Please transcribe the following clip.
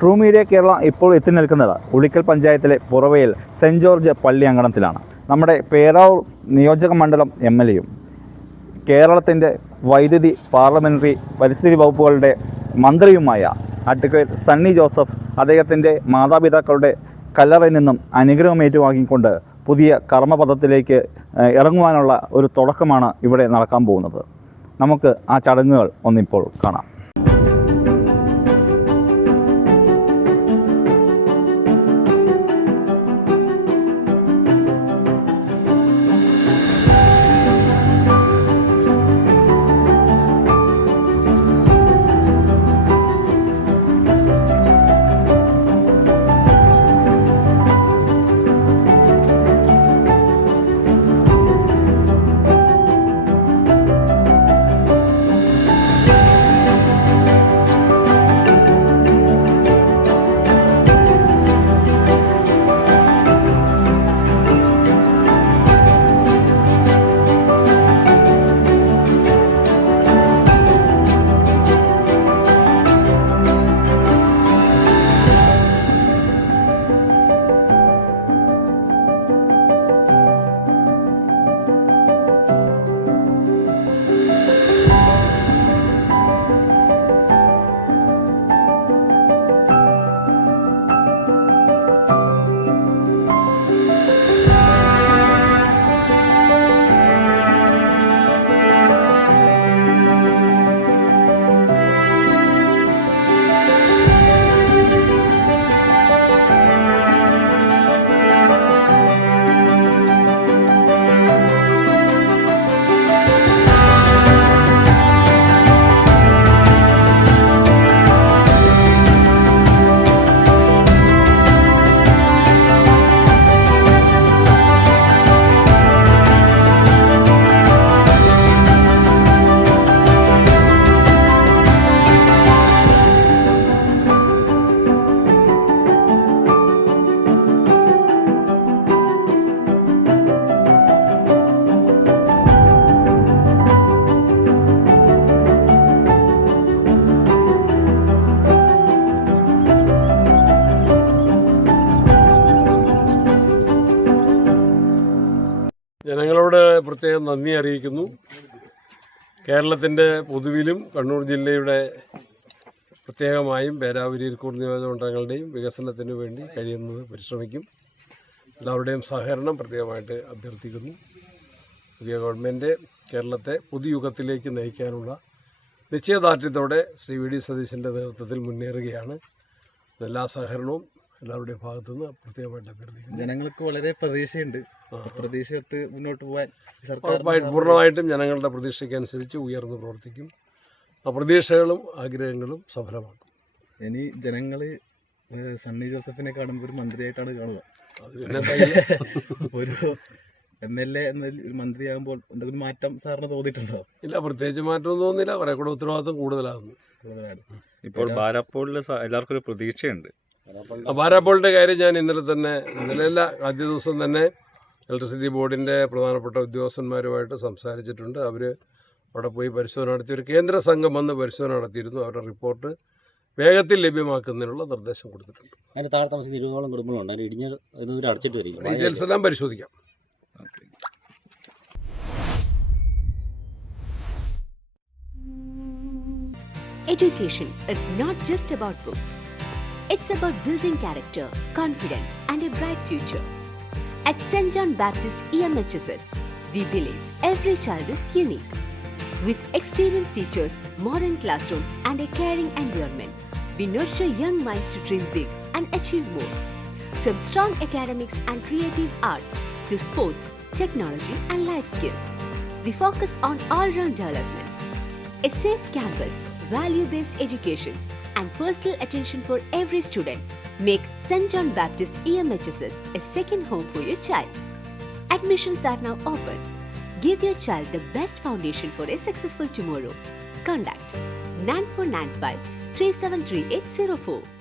True media Kerala ഇപ്പോൾ എത്തി നിൽക്കുന്നത് ഉളിക്കൽ പഞ്ചായത്തിലെ പുറവയിൽ സെൻറ്റ് ജോർജ് പള്ളി അങ്കണത്തിലാണ്. നമ്മുടെ പേരാവൂർ നിയോജക മണ്ഡലം MLAയും കേരളത്തിൻ്റെ വൈദ്യുതി, പാർലമെൻ്ററി, പരിസ്ഥിതി വകുപ്പുകളുടെ മന്ത്രിയുമായ അഡ്വക്കേറ്റ് സണ്ണി ജോസഫ് അദ്ദേഹത്തിൻ്റെ മാതാപിതാക്കളുടെ കല്ലറയിൽ നിന്നും അനുഗ്രഹം ഏറ്റുവാങ്ങിക്കൊണ്ട് പുതിയ കർമ്മപഥത്തിലേക്ക് ഇറങ്ങുവാനുള്ള ഒരു തുടക്കമാണ് ഇവിടെ നടക്കാൻ പോകുന്നത്. നമുക്ക് ആ ചടങ്ങുകൾ ഒന്നിപ്പോൾ കാണാം. ജനങ്ങളോട് പ്രത്യേകം നന്ദി അറിയിക്കുന്നു. കേരളത്തിൻ്റെ പൊതുവിലും കണ്ണൂർ ജില്ലയുടെ പ്രത്യേകമായും പേരാവൂർ ഇരിക്കൂർ നിയോജകമണ്ഡലങ്ങളുടെയും വികസനത്തിന് വേണ്ടി കഴിയുന്നത് പരിശ്രമിക്കും. എല്ലാവരുടെയും സഹകരണം പ്രത്യേകമായിട്ട് അഭ്യർത്ഥിക്കുന്നു. പുതിയ ഗവൺമെൻറ് കേരളത്തെ പുതുയുഗത്തിലേക്ക് നയിക്കാനുള്ള നിശ്ചയദാർഢ്യത്തോടെ ശ്രീ VD സതീശൻ്റെ നേതൃത്വത്തിൽ മുന്നേറുകയാണ്. എല്ലാ സഹകരണവും എല്ലാവരുടെയും ഭാഗത്തുനിന്ന് പ്രത്യേകമായിട്ട് അഭ്യർത്ഥിക്കുന്നു. ജനങ്ങൾക്ക് വളരെ പ്രതീക്ഷയുണ്ട്. പ്രതീക്ഷത്ത് മുന്നോട്ട് പോകാൻ പൂർണ്ണമായിട്ടും ജനങ്ങളുടെ പ്രതീക്ഷയ്ക്കനുസരിച്ച് ഉയർന്ന് പ്രവർത്തിക്കും. ആ പ്രതീക്ഷകളും ആഗ്രഹങ്ങളും സഫലമാക്കും. ഇനി ജനങ്ങൾ സണ്ണി ജോസഫിനെ കാണുമ്പോൾ ഒരു മന്ത്രിയായിട്ടാണ് കാണുക. ഒരു MLA എന്ന ഒരു മന്ത്രിയാകുമ്പോൾ എന്തെങ്കിലും മാറ്റം സാറിന് തോന്നിയിട്ടുണ്ടോ? ഇല്ല, പ്രത്യേകിച്ച് മാറ്റമൊന്നും തോന്നില്ല. കുറെ കൂടെ ഉത്തരവാദിത്വം കൂടുതലാണ്. ഇപ്പോൾ ബാരാപ്പോളിൽ എല്ലാവർക്കും ഒരു പ്രതീക്ഷയുണ്ട്. ബാരാപ്പോളിൻ്റെ കാര്യം ഞാൻ ഇന്നലെയല്ല ആദ്യ ദിവസം തന്നെ ഇലക്ട്രിസിറ്റി ബോർഡിൻ്റെ പ്രധാനപ്പെട്ട ഉദ്യോഗസ്ഥന്മാരുമായിട്ട് സംസാരിച്ചിട്ടുണ്ട്. അവർ അവിടെ പോയി പരിശോധന നടത്തി. ഒരു കേന്ദ്ര സംഘം വന്ന് പരിശോധന നടത്തിയിരുന്നു. അവരുടെ റിപ്പോർട്ട് വേഗത്തിൽ ലഭ്യമാക്കുന്നതിനുള്ള നിർദ്ദേശം കൊടുത്തിട്ടുണ്ട്. അതിൻ്റെ താഴെ താമസിക്കുന്ന 20ഓളം കുടുംബങ്ങളുണ്ട്. അതിന് ഇടിഞ്ഞ് അടച്ചിട്ട് വരിക. ഡീറ്റെയിൽസ് എല്ലാം പരിശോധിക്കാം. Education is not just about books. It's about building character, confidence, and a bright future. At St. John Baptist EMHSS, we believe every child is unique. With experienced teachers, modern classrooms, and a caring environment, we nurture young minds to dream big and achieve more. From strong academics and creative arts to sports, technology, and life skills, we focus on all-round development. A safe campus, value-based education, and personal attention for every student make St. John Baptist EMHSS a second home for your child. Admissions are now open. Give your child the best foundation for a successful tomorrow. Contact 9495 373804.